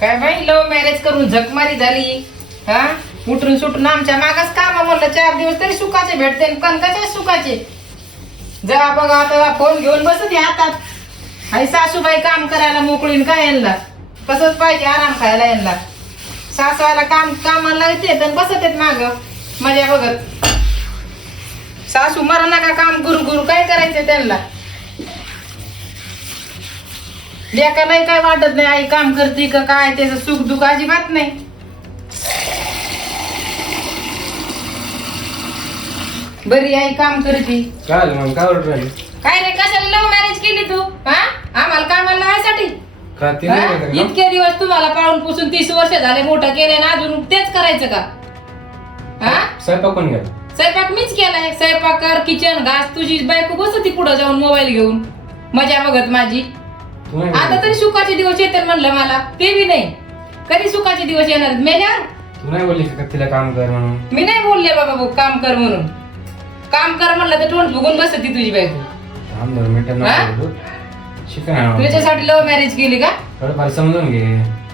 काय बाई love marriage करून झकमारी झाली हा. उठून सुटून आमच्या मागास काम म्हणलं 4 दिवस तरी सुखाचे भेटते कणकाचे सुखाचे. जेव्हा बघा आता फोन घेऊन बसत हातात. आई सासूबाई काम करायला मोकळीन काय यांना कसंच पाहिजे आराम खायला यांना. सासूला कामाला येते तर बसत आहेत माग मजा बघत. सासू मरा नका काम गुरु काय करायचं त्यांना. लेकालाही काय वाटत नाही आई काम करते का काय त्याचं सुख दुःख अजिबात नाही. बरी आई काम करते. काय मग काय ऑर्डर राहिली? काय रे कशाला लव्ह मॅरेज केली तू हा आम्हाला कामाला लावायसाठी. का ती नाही करत का? इतके दिवस तुम्हाला पाळून पुसून 30 वर्ष झाले मोठं केले ना अजून तेच करायचं का हा. स्वयंपाक कोण गेला? स्वयंपाक मीच केलाय. स्वयंपाक कर किचन घास तुझी बायको बसती पुढे जाऊन मोबाईल घेऊन मजा बघत माझी. तू नाही आता बोलली? तरी सुखाचे दिवस येतात म्हणलं मला ते बी नाही. कधी सुखाचे दिवस येणार मेल्यावर. तू नाही बोलली का तिला काम कर म्हणून? मी नाही बोलले बाबा भाऊ काम कर म्हणून. काम कर म्हणलं तर तोंड फुगून बसती तुझी बायको. थांब 2 मिनिटं हा? नको बोलू. शिका ना. तुझ्यासाठी लव्ह मॅरेज केली का? थोडंफार समजून घे.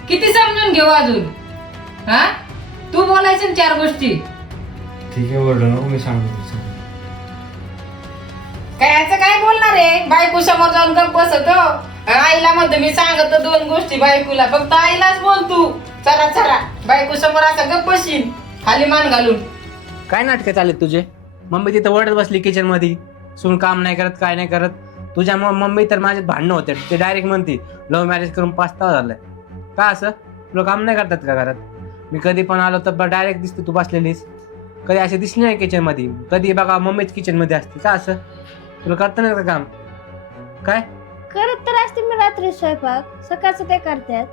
किती समजून घेऊ अजून हा. तू बोलायचं ना 4 गोष्टी. ठीक आहे बोललो नको मी सांगतो. काय याचं काय बोलणार आहे बायको समोर जाऊन गप्प बसतो. आईला म्हणतो मी सांगत 2 गोष्टी बायकोला फक्त आईलाच बोल तू. चरा चरा बायको समोर असा गप्प बसीन खाली मान घालून. काय नाटकं चालेत तुझे? मम्मी तिथं वडत बसली किचन मध्ये सून काम नाही करत काय नाही करत. तुझ्यामुळे मम्मी तर माझ्यात भांडणं होते. ते डायरेक्ट म्हणते लव्ह मॅरेज करून 5 तास झालाय. का असं तुला काम नाही करतात का घरात? मी कधी पण आलो तर डायरेक्ट दिसते तू बसलेलीस. कधी असे दिसली नाही किचन मध्ये. कधी बघा मम्मीच किचन मध्ये असते. का असं तुला करता नाही का काम? काय करत तर असते मी रात्री स्वयंपाक सकाळचं ते करतात.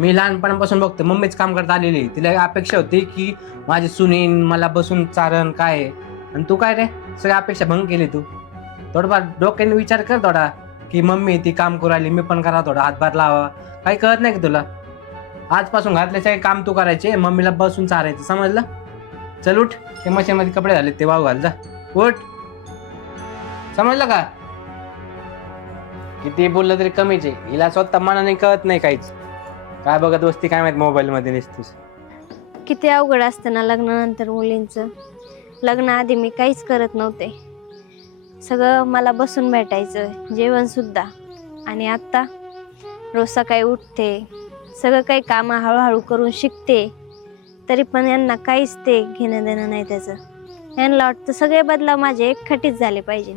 मी लहानपणापासून बघतो मम्मीच काम करता आलेली. तिला अपेक्षा होती की माझी सुनीन मला बसून चारण काय. आणि तू काय रे सगळ्या अपेक्षा भंग केली तू. थोडंफार डोक्याने विचार कर थोडा की मम्मी ती काम करू राहिली मी पण करा थोडा हातभार लावा. काही कळत नाही की तुला? आजपासून घरातले सगळे काम तू करायचे मम्मीला बसून चारायचं समजलं? चल उठ. ते मशीनमध्ये कपडे झाले ते वाहू घाल जा. उठ. समजलं का? किती बोललं तरी कमीच आहे. हिला स्वतः मनाने कळत नाही काहीच. काय बघत बसती काय माहित मोबाईल मध्ये दिसतीस. किती अवघड असतं ना लग्नानंतर मुलींचं. लग्नाआधी मी काहीच करत नव्हते. सगळं मला बसून भेटायचं जेवण सुद्धा. आणि आत्ता रोज सकाळी उठते सगळं काही कामं हळूहळू करून शिकते. तरी पण यांना काहीच ते घेणं देणं नाही त्याचं. यांना वाटतं सगळे बदलाव माझे एकखटीच झाले पाहिजे.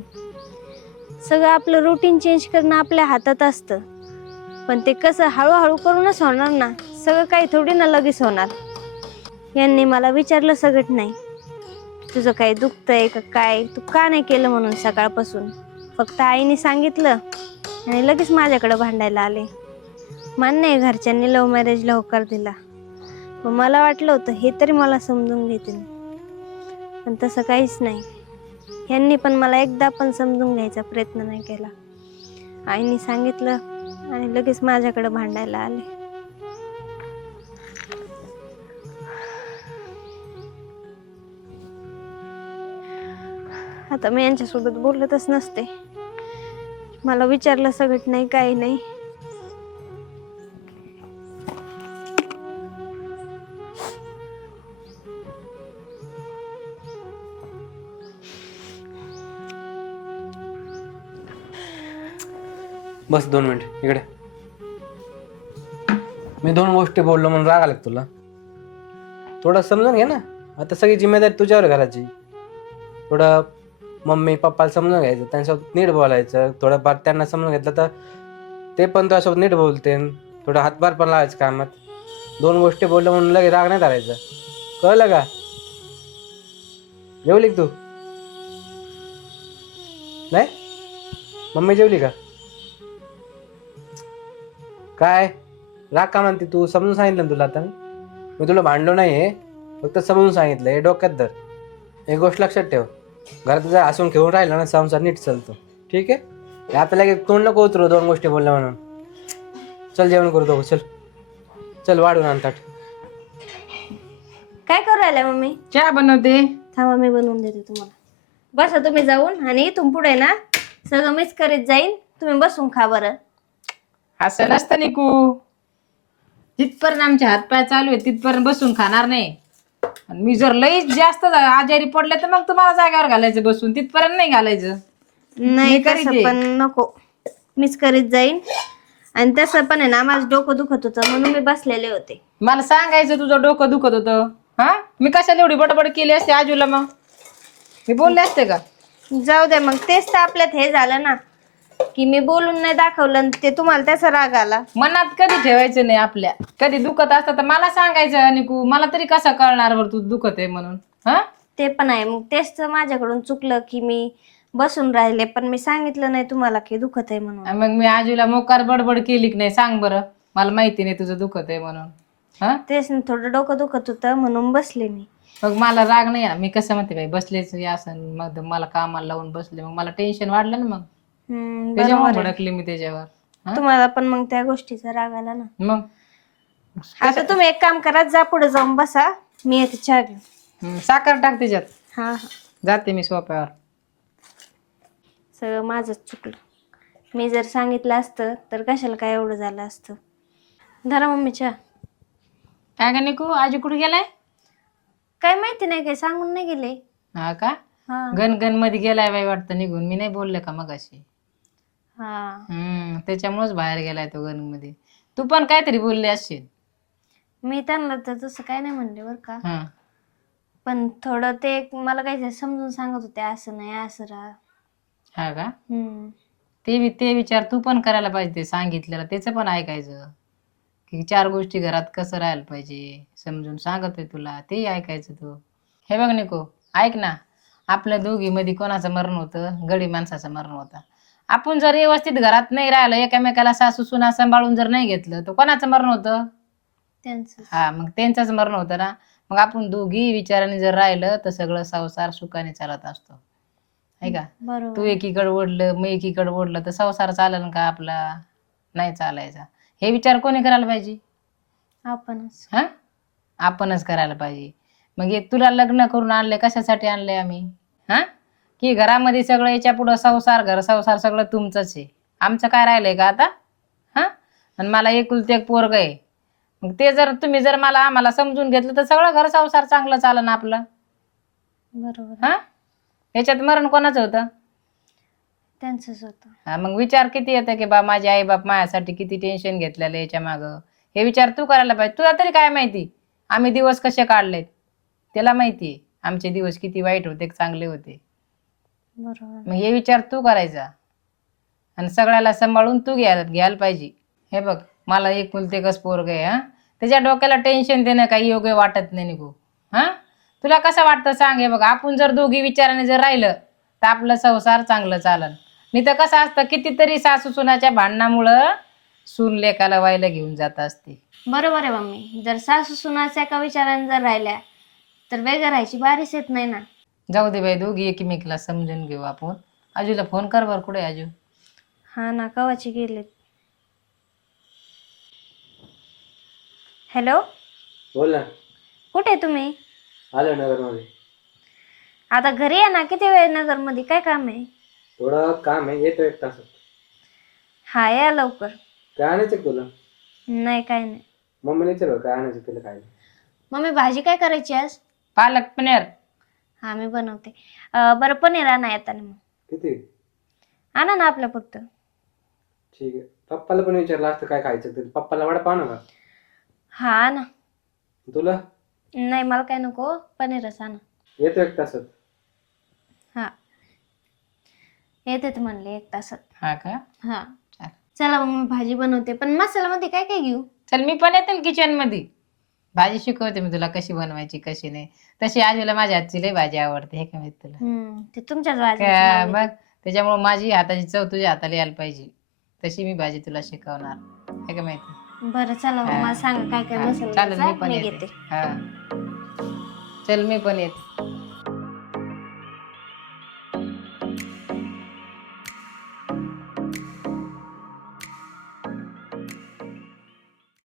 सगळं आपलं रुटीन चेंज करणं आपल्या हातात असतं. पण ते कसं हळूहळू करूनच होणार ना. सगळं काही थोडी ना लगेच होणार. यांनी मला विचारलं सगळं नाही तुझं काही दुखतंय का काय तू का नाही केलं म्हणून सकाळपासून. फक्त आईने सांगितलं आणि लगेच माझ्याकडे भांडायला आले. मान्य आहे घरच्यांनी लव्ह मॅरेजला होकार दिला. पण मला वाटलं होतं हे तरी मला समजून घेतील. पण तसं काहीच नाही. यांनी पण मला एकदा पण समजून घ्यायचा प्रयत्न नाही केला. आईने सांगितलं आणि लगेच माझ्याकडे भांडायला आले. आता मी यांच्यासोबत बोलतच नसते. मला विचारलं सगळं नाही काही नाही. बस 2 मिनिट इकडे. मी 2 गोष्टी बोललो म्हणून राग आला का तुला? थोडं समजून घे ना. आता सगळी जिम्मेदारी तुझ्यावर घराची. थोडं मम्मी पप्पाला समजून घ्यायचं त्यांच्यासोबत नीट बोलायचं. थोडंफार त्यांना समजून घेतलं तर ते पण तुझ्यासोबत नीट बोलते. थोडं हातभार पण लावायचं कामात. 2 गोष्टी बोललो म्हणून लगेच राग नाही धरायचा. कळलं का? जेवली का तू? नाही मम्मी जेवली का? काय राग का म्हणते तू? समजून सांगितलं ना तुला. आता मी तुला भांडलो नाही आहे फक्त समजून सांगितलं. हे डोक्यात धर. एक गोष्ट लक्षात ठेव. घरात जर हसून खेळून राहिला ना संसार नीट चालतो. ठीक आहे? आपल्याला तोंड नको उतरू 2 गोष्टी बोलल्या म्हणून. चल जेवण करू दोघं. चल चल वाढून आण ताट. काय करू राहिल्या मम्मी? चहा बनवते. थांबा मी बनवून देते तुम्हाला. बसा तुम्ही जाऊन आणि इथून पुढे ना सगळं मीच करीत जाईन. तुम्ही बसून खा बरं. असं नसतं निकू. तिथपर्यंत आमचे हातपाय चालू आहे तिथपर्यंत बसून खाणार नाही. आणि मी जर लईच जास्त आजारी पडले तर मग तुम्हाला जागेवर घालायचं बसून, तिथपर्यंत नाही घालायचं. नाही मी करीत तसं आहे. पण नको, मीच करीत जाईन. आणि तसं पण आहे ना, माझं डोकं दुखत होतं म्हणून मी बसलेले होते. मला सांगायचं तुझं डोकं दुखत होतं. हा, मी कशाला एवढी बडबड केली असते आजूला? मग मी बोलले असते का? जाऊ दे मग, तेच तर आपल्यात हे झालं ना की मी बोलून नाही दाखवलं आणि ते तुम्हाला त्याचा राग आला. मनात कधी ठेवायचं नाही आपल्या. कधी दुखत असतं तर मला सांगायचं निकू, मला तरी कसं कळणार बरं तू दुखत आहे म्हणून. हा, ते पण आहे. मग तेच तर माझ्याकडून चुकलं की मी बसून राहिले, पण मी सांगितलं नाही तुम्हाला की दुखत आहे म्हणून. मग मी आजूला मोकार बडबड केली की नाही सांग बरं? मला माहिती नाही तुझं दुखत आहे म्हणून. हा, तेच ना, थोडं डोकं दुखत होतं म्हणून बसले मी. मग मला राग नाही आहे. मी कसं म्हणते बाई, बसलेच असं मग मला कामाला लावून बसले, मग मला टेन्शन वाढलं ना. मग त्याच्यामुळे बरोबर आहे. भडकली मी त्याच्यावर. हा? तुम्हाला पण मग त्या गोष्टीचा राग आला ना. मग आता तुम्ही एक काम करा, जा पुढे जाऊन बसा, मी येते चहा घेऊन. साखर टाक त्याच्यात. हा हा, जाते मी सोप्यावर. सगळं माझंच चुकलं. मी जर सांगितलं असतं तर कशाला काय एवढं झालं असतं. धरा मम्मी चहा. काय का निकू, आजी कुठे गेलाय? काय माहिती नाही, काय सांगून नाही गेले. हा का, हा गण मध्ये गेलाय बाई वाटतं निघून. मी नाही बोलले का मग अशी? हा, त्याच्यामुळेच बाहेर गेलाय तो गण मध्ये. तू पण काहीतरी बोलले असशील. मी त्यांना तर तसं काय नाही म्हणले बरं का, हा पण थोडं ते मला काहीतरी समजून सांगत होते, असं नाही असं राहा. हा का, हम्म, ते विचार तू पण करायला पाहिजे. ते सांगितलेलं त्याचं पण ऐकायचं की 4 गोष्टी घरात कसं राहायला पाहिजे. समजून सांगतोय तुला, ते ऐकायचं तू. हे बघ निको, ऐक ना, आपल्या दोघी मध्ये कोणाचं मरण होतं? गडी माणसाचं मरण होतं. आपण जर व्यवस्थित घरात नाही राहिलं, एकामेकाला सासू सुना सांभाळून जर नाही घेतलं तर कोणाचं मरण होतं? त्यांचं. हा, मग त्यांचंच मरण होतं ना. मग आपण दोघी विचाराने जर राहिलं तर सगळं संसार सुखाने चालत असतो, आहे का? तू बरोबर. एकीकडे ओढलं, मी एकीकडे ओढलं तर संसार चालेल का आपला? नाही चालायचा. हे विचार कोणी करायला पाहिजे? आपणच. हा, आपणच करायला पाहिजे. मग हे तुला लग्न करून आणले कशासाठी आणले आम्ही? हा, की घरामध्ये सगळं याच्या पुढं संसार, घर संसार सगळं तुमचंच आहे. आमचं काय राहिलंय का आता? हा, आणि मला एकुलते एक पोरग आहे. मग ते जर तुम्ही जर आम्हाला समजून घेतलं तर सगळं घर संसार चांगलं चालन आपलं. बरोबर. हा, याच्यात मरण कोणाचं होतं? त्यांचंच होतं. हा, मग विचार किती येतं की बा माझे आई बाप माझ्यासाठी किती टेन्शन घेतलेलं याच्या मागं. हे विचार तू करायला पाहिजे. तुला तरी काय माहिती आम्ही दिवस कसे काढलेत? त्याला माहितीये आमचे दिवस किती वाईट होते चांगले होते. बरोबर. मग हे विचार तू करायचा आणि सगळ्याला सांभाळून तू घ्यायला पाहिजे. हे बघ, मला एकुलते एकच पोरग आहे. हा, त्याच्या डोक्याला टेन्शन देणं काही योग्य वाटत नाही निघू. हा, तुला कसं वाटतं सांग? हे बघ, आपण जर दोघी विचाराने जर राहिलं तर आपलं संसार चांगलं चालन. नाही तर कसं असतं, कितीतरी सासू सुनाच्या भांडणामुळं सून लेकाला व्हायला घेऊन जात असते. बरोबर आहे मम्मी. जर सासू सुनाच्या एका विचाराने जर राहिल्या तर वेगळं राहायची बारीच येत नाही ना. जाऊ दे बाई, दोघी एकमेकीला समजून घेऊ आपण. आजूला फोन कर बरं. कुठे आजू? हा ना, कवाची गेलेत. हॅलो, बोल ना. कुठे आहे तुम्ही? आलो नगरमध्ये. आता घरी या ना. किती वेळ नगरमध्ये? काय काम आहे? थोडं काम आहे, येतो 1 तासात. हा, या लवकर. काय आणायचं तुला? नाही, काय नाही. मम्मीला विचार काय आणायचं तुला काय? मम्मी, भाजी काय करायची आज? पालक पनीर. हा, मी बनवते. बरं, पनीर आणा येताना. मग किती? आणा ना आपल्या फक्त. ठीक आहे. पप्पाला पण विचारलं असतं काय खायचं तर. पप्पाला वडापाव ना का? हा ना. तुला? नाही, मला काय नको, पनीरच आणा. येतो 1 तासात. हा, येते म्हणले 1 तासात. हा का? हा, चाल. चला मग मी भाजी बनवते. पण मसाल्यामध्ये काय काय घेऊ? चल, मी पण येते ना किचन मध्ये. भाजी शिकवते मी तुला कशी बनवायची कशी नाही. तशी आजूला माझ्या हातची लई भाजी आवडते. हे काय माहित तुला? ते तुमच्याच काय भाजी. मग त्याच्यामुळे माझी हाताची चव तुझ्या हाताला यायला पाहिजे. तशी मी भाजी तुला शिकवणार. हे काय माहिती? बरं, चला मग मला सांगा काय काय हा, मसाला चालेल, मी घ्यायचा, पण मी येते. घेते. हा, चल, मी पण येते.